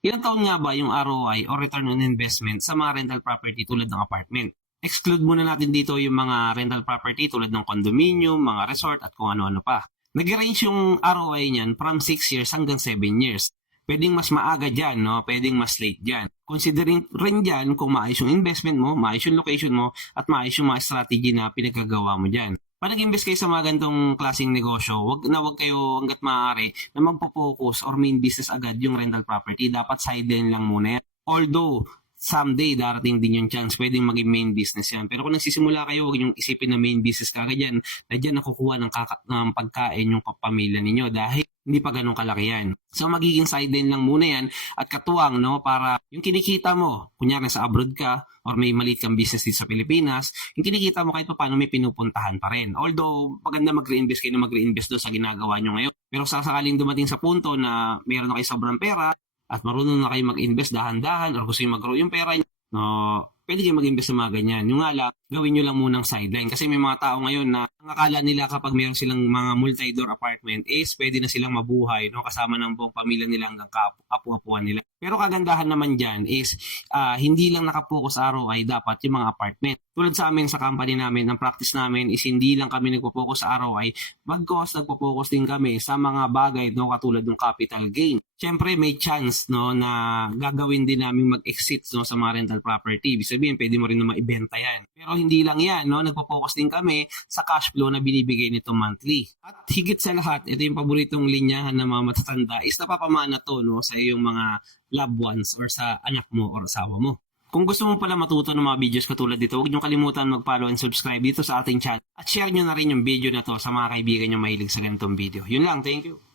Ilang taon nga ba yung ROI o return on investment sa mga rental property tulad ng apartment? Exclude muna natin dito yung mga rental property tulad ng condominium, mga resort at kung ano-ano pa. Nag-range yung ROI niyan from 6 years hanggang 7 years. Pwedeng mas maaga dyan, no? pwedeng mas late dyan. Considering rin dyan kung maayos yung investment mo, maayos yung location mo, at maayos yung mga strategy na pinagkagawa mo dyan. Pag nag-invest kayo sa mga ganitong klaseng negosyo, wag na wag kayo hanggat maaari na magpo-focus or main business agad yung rental property. Dapat sideline lang muna yan. Although, someday darating din yung chance, pwedeng maging main business yan. Pero kung nagsisimula kayo, wag yung isipin na main business kagad yan, na dyan nakukuha ng, kaka- ng pagkain yung pamilya ninyo dahil hindi pa ganun kalaki yan. So magiging sideline lang muna yan at katuwang no para yung kinikita mo, kunyari sa abroad ka or may maliit kang business dito sa Pilipinas, yung kinikita mo kahit pa paano may pinupuntahan pa rin. Although maganda mag-reinvest kayo na mag-reinvest doon sa ginagawa nyo ngayon. Pero sa sakaling dumating sa punto na mayroon na kayo sobrang pera at marunong na kayo mag-invest dahan-dahan or gusto nyo mag-grow yung pera nyo, no, pwede kayo mag-invest sa mga ganyan. Yung nga lang, gawin nyo lang munang sideline. Kasi may mga tao ngayon na ang akala nila kapag mayroon silang mga multi-door apartment is pwede na silang mabuhay no kasama ng buong pamilya nila hanggang kapu- apu-apuan nila. Pero kagandahan naman dyan is ah, hindi lang nakapokus sa ROI dapat yung mga apartment. Tulad sa amin sa company namin, ang practice namin is hindi lang kami nagpo-focus sa ROI, bagkos nagpo-focus din kami sa mga bagay no katulad ng capital gain. Siyempre may chance no na gagawin din namin mag-exit no sa mga rental property. Ibig sabihin, pwede mo rin na maibenta yan. Pero hindi lang yan, no? Nagpo-focus din kami sa cash flow na binibigay nito monthly. At higit sa lahat, ito yung paboritong linyahan ng mga matatanda is napapamana to no sa iyong mga loved ones or sa anak mo or asawa mo. Kung gusto mo pala matuto ng mga videos katulad dito, huwag niyo kalimutan mag-follow and subscribe dito sa ating channel. At share niyo na rin yung video na to sa mga kaibigan niyo mahilig sa ganitong video. Yun lang, thank you.